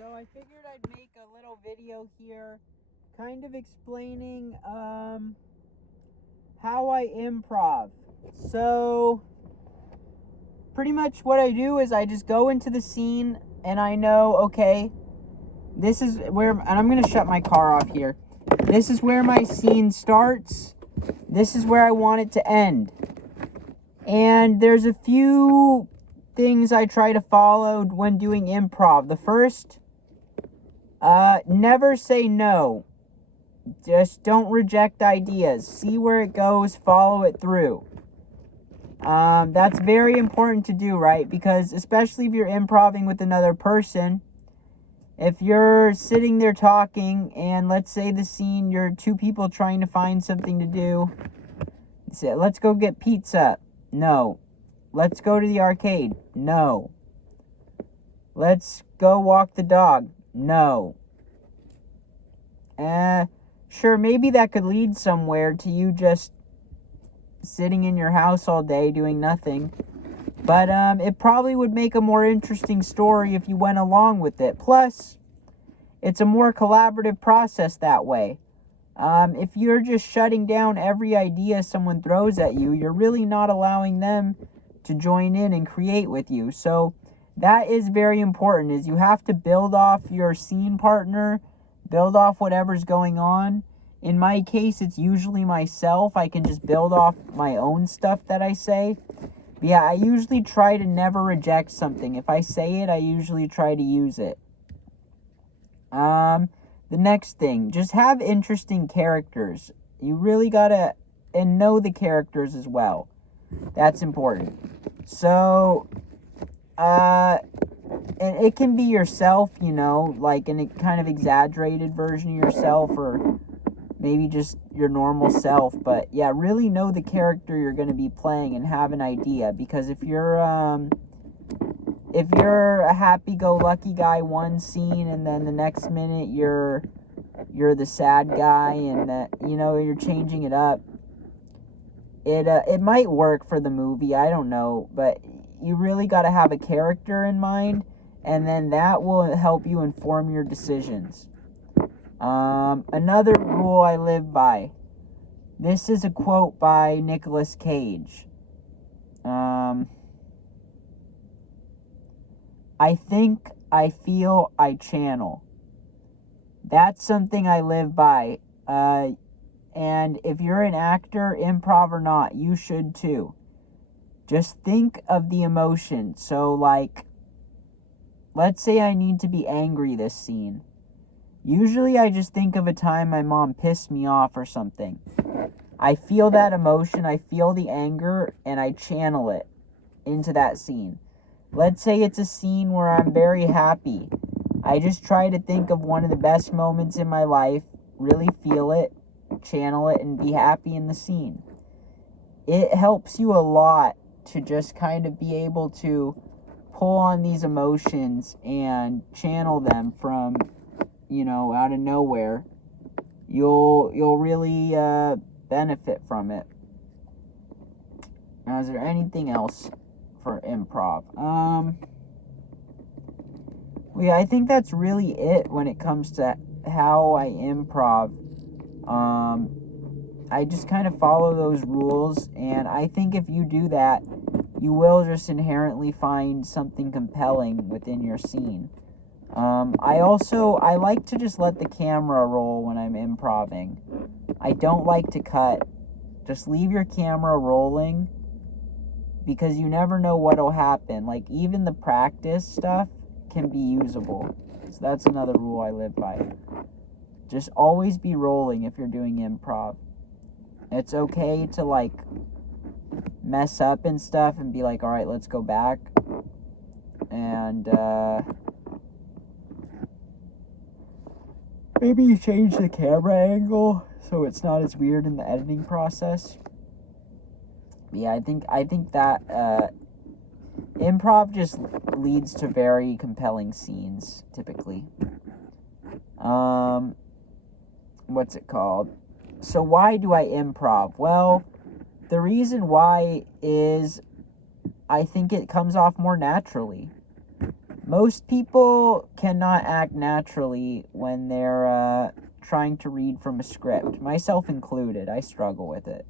So I figured I'd make a little video here kind of explaining how I improv. So pretty much what I do is I just go into the scene and I know, okay, this is where, and I'm going to shut my car off here. This is where my scene starts. This is where I want it to end. And there's a few things I try to follow when doing improv. The first, never say no. Just don't reject ideas. See where it goes, follow it through. That's very important to do, right? Because especially if you're improving with another person, if you're sitting there talking and let's say the scene, you're two people trying to find something to do. Say, let's go get pizza. No. Let's go to the arcade. No. Let's go walk the dog. No. Sure, maybe that could lead somewhere to you just sitting in your house all day doing nothing. But it probably would make a more interesting story if you went along with it. Plus, it's a more collaborative process that way. If you're just shutting down every idea someone throws at you, you're really not allowing them to join in and create with you. So that is very important, is you have to build off your scene partner, build off whatever's going on. In my case, it's usually myself. I can just build off my own stuff that I say. But yeah, I usually try to never reject something. If I say it, I usually try to use it. The next thing, just have interesting characters. You really gotta, and know the characters as well. That's important. So, and it can be yourself, you know, like in a kind of exaggerated version of yourself, or maybe just your normal self. But yeah, really know the character you're going to be playing and have an idea. Because if you're a happy-go-lucky guy one scene and then the next minute you're the sad guy and that, you know, you're changing it up, it might work for the movie, I don't know, but you really got to have a character in mind, and then that will help you inform your decisions. Another rule I live by. This is a quote by Nicolas Cage. I think, I feel, I channel. That's something I live by. And if you're an actor, improv or not, you should too. Just think of the emotion. So, like, let's say I need to be angry this scene. Usually I just think of a time my mom pissed me off or something. I feel that emotion, I feel the anger, and I channel it into that scene. Let's say it's a scene where I'm very happy. I just try to think of one of the best moments in my life, really feel it, channel it, and be happy in the scene. It helps you a lot to just kind of be able to pull on these emotions and channel them from, you know, out of nowhere. You'll really benefit from it. Now, is there anything else for improv? Yeah, I think that's really it when it comes to how I improv. I just kind of follow those rules, and I think if you do that, you will just inherently find something compelling within your scene. I like to just let the camera roll when I'm improving. I don't like to cut. Just leave your camera rolling, because you never know what'll happen. Like, even the practice stuff can be usable. So that's another rule I live by. Just always be rolling if you're doing improv. It's okay to, like, mess up and stuff and be like, all right, let's go back. And, maybe you change the camera angle so it's not as weird in the editing process. Yeah, I think that improv just leads to very compelling scenes, typically. What's it called? So why do I improv? Well, the reason why is I think it comes off more naturally. Most people cannot act naturally when they're trying to read from a script, myself included. I struggle with it.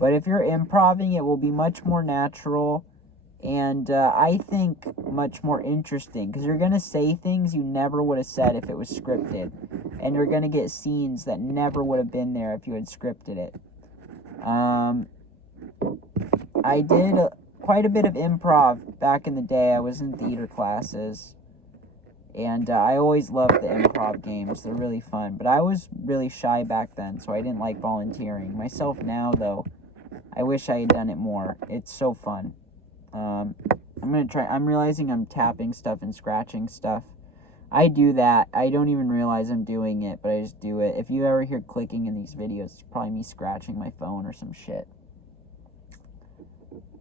But if you're improving, it will be much more natural and I think much more interesting, because you're going to say things you never would have said if it was scripted, and you're going to get scenes that never would have been there if you had scripted it. I did quite a bit of improv back in the day. I was in theater classes, and I always loved the improv games. They're really fun, but I was really shy back then, so I didn't like volunteering. Myself now, though, I wish I had done it more. It's so fun. I'm realizing I'm tapping stuff and scratching stuff. I do that. I don't even realize I'm doing it, but I just do it. If you ever hear clicking in these videos, it's probably me scratching my phone or some shit.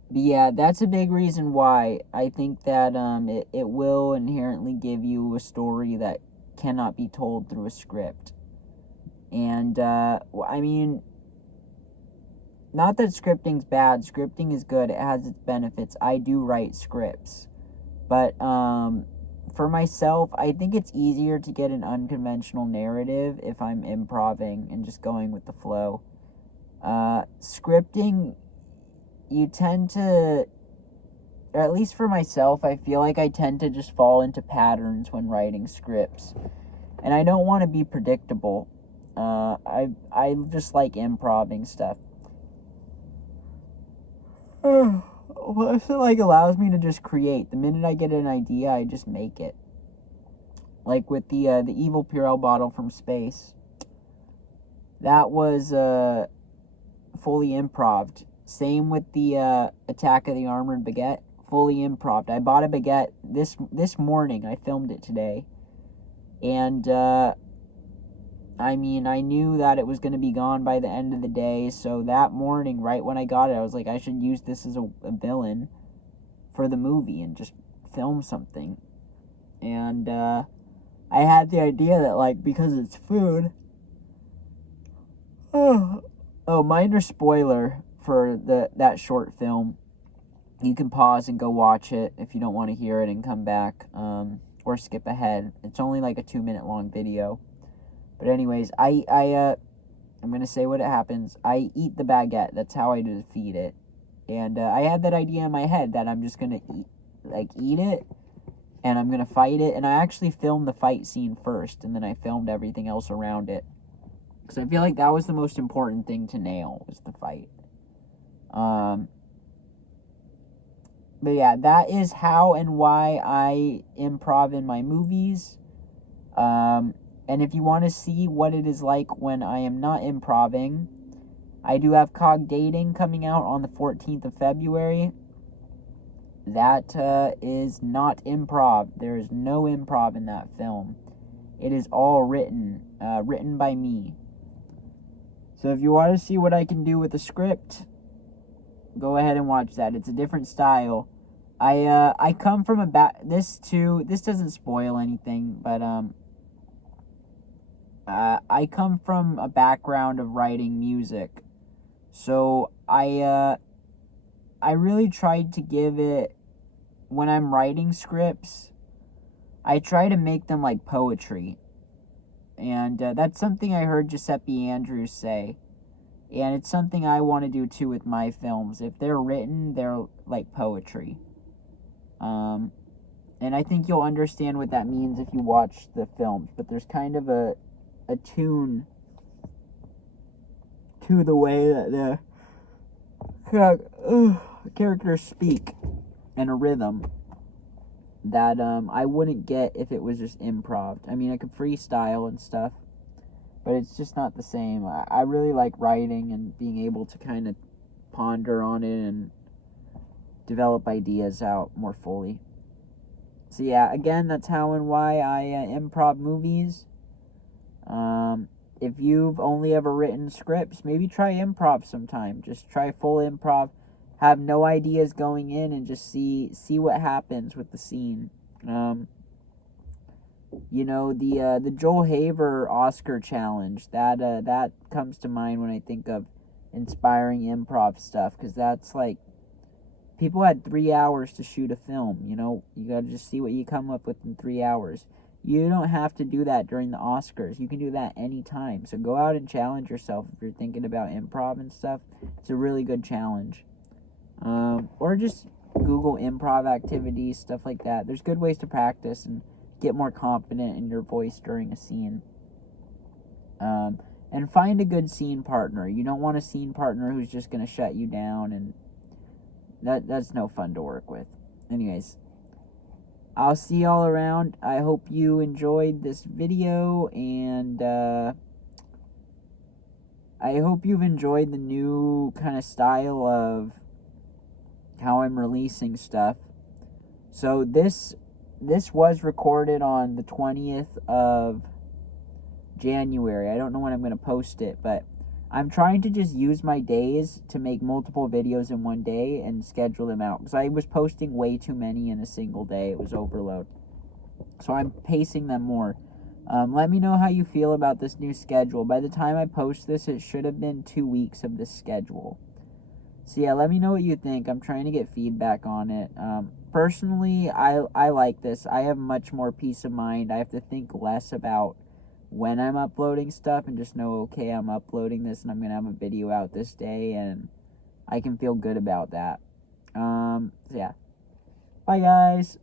But yeah, that's a big reason why I think that it will inherently give you a story that cannot be told through a script. And, I mean, not that scripting's bad. Scripting is good. It has its benefits. I do write scripts. But for myself, I think it's easier to get an unconventional narrative if I'm improving and just going with the flow. Scripting, you tend to, or at least for myself, I feel like I tend to just fall into patterns when writing scripts. And I don't want to be predictable. I just like improving stuff. Well, it like allows me to just create. The minute I get an idea, I just make it. Like with the evil Purell bottle from space. That was fully improved. Same with the Attack of the Armored Baguette, fully improved. I bought a baguette this morning. I filmed it today, and I mean, I knew that it was going to be gone by the end of the day, so that morning, right when I got it, I was like, I should use this as a villain for the movie and just film something. And I had the idea that, like, because it's food... Oh, minor spoiler for that short film. You can pause and go watch it if you don't want to hear it and come back, or skip ahead. It's only like a 2-minute long video. But anyways, I'm going to say what it happens. I eat the baguette. That's how I defeat it. And I had that idea in my head that I'm just going to eat it, and I'm going to fight it. And I actually filmed the fight scene first, and then I filmed everything else around it. Because I feel like that was the most important thing to nail, was the fight. But yeah, that is how and why I improv in my movies. And if you want to see what it is like when I am not improving, I do have Cog Dating coming out on the 14th of February. That is not improv. There is no improv in that film. It is all written by me. So if you want to see what I can do with the script, go ahead and watch that. It's a different style. I come from this doesn't spoil anything, but I come from a background of writing music. So I really tried to give it, when I'm writing scripts, I try to make them like poetry. And that's something I heard Giuseppe Andrews say. And it's something I want to do too with my films. If they're written, they're like poetry. And I think you'll understand what that means if you watch the films. But there's kind of a tune to the way that the characters speak, and a rhythm that I wouldn't get if it was just improv. I mean, I could freestyle and stuff, but it's just not the same. I really like writing and being able to kind of ponder on it and develop ideas out more fully. So yeah, again, that's how and why I improv movies. If you've only ever written scripts, maybe try improv sometime. Just try full improv. Have no ideas going in and just see what happens with the scene. You know, the Joel Haver Oscar challenge, that comes to mind when I think of inspiring improv stuff, because that's like People had 3 hours to shoot a film. You know, you got to just see what you come up with in 3 hours. You don't have to do that during the Oscars. You can do that anytime. So go out and challenge yourself if you're thinking about improv and stuff. It's a really good challenge. Or just Google improv activities, stuff like that. There's good ways to practice and get more confident in your voice during a scene. And find a good scene partner. You don't want a scene partner who's just going to shut you down, and that's no fun to work with. Anyways, I'll see y'all around. I hope you enjoyed this video, and I hope you've enjoyed the new kind of style of how I'm releasing stuff. So this was recorded on the 20th of January. I don't know when I'm going to post it, but I'm trying to just use my days to make multiple videos in one day and schedule them out, because I was posting way too many in a single day. It was overload. So I'm pacing them more. Let me know how you feel about this new schedule. By the time I post this, it should have been 2 weeks of this schedule. So yeah, let me know what you think. I'm trying to get feedback on it. Personally, I like this. I have much more peace of mind. I have to think less about when I'm uploading stuff and just know, okay, I'm uploading this and I'm going to have a video out this day, and I can feel good about that. So yeah. Bye, guys.